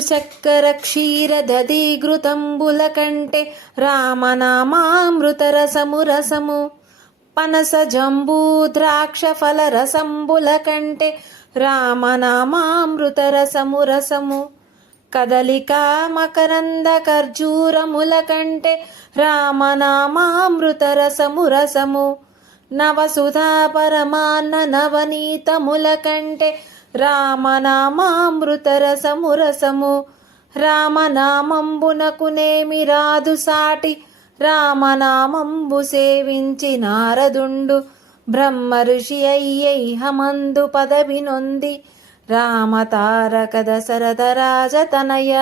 చక్కెర క్షీర దధి ఘృతంబుల కంటే రామనామామృత రసము రసము. పనస జంబూ ద్రాక్ష ఫల రసంబుల కంటే రామనామామృత రసము రసము. కదలిక మకరంద ఖర్జూరముల కంటే రామనామామృత రసము రసము. నవసుధా పరమాన్న నవనీతముల కంటే రామనామామృత రసము రసము. రామనామంబునకు నేమి రాదు సాటి, రామనామంబు సేవించి నారదుండు బ్రహ్మ ఋషి అయ్యైహమందు పదవి నొంది. రామతారక దశరథ రాజతనయ.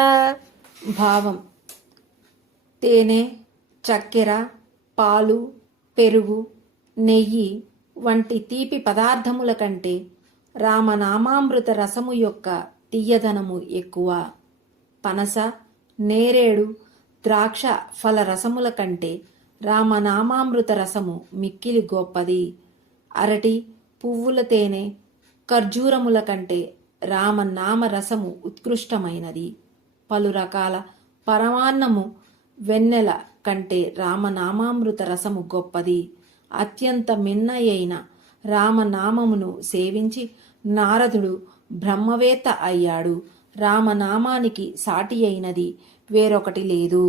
భావం: తేనె, చక్కెర, పాలు, పెరుగు, నెయ్యి వంటి తీపి పదార్థముల కంటే రామనామామృత రసము యొక్క తీయదనము ఎక్కువ. పనస, నేరేడు, ద్రాక్ష ఫల రసముల కంటే రామనామామృత రసము మిక్కిలి గొప్పది. అరటి, పువ్వుల తేనె, ఖర్జూరముల కంటే రామనామ రసము ఉత్కృష్టమైనది. పలు రకాల పరమాన్నము, వెన్నెల కంటే రామనామామృత రసము గొప్పది. అత్యంత మిన్నయైన రామనామమును సేవించి నారదుడు బ్రహ్మవేత్త అయ్యాడు. రామనామానికి సాటి అయినది వేరొకటి లేదు.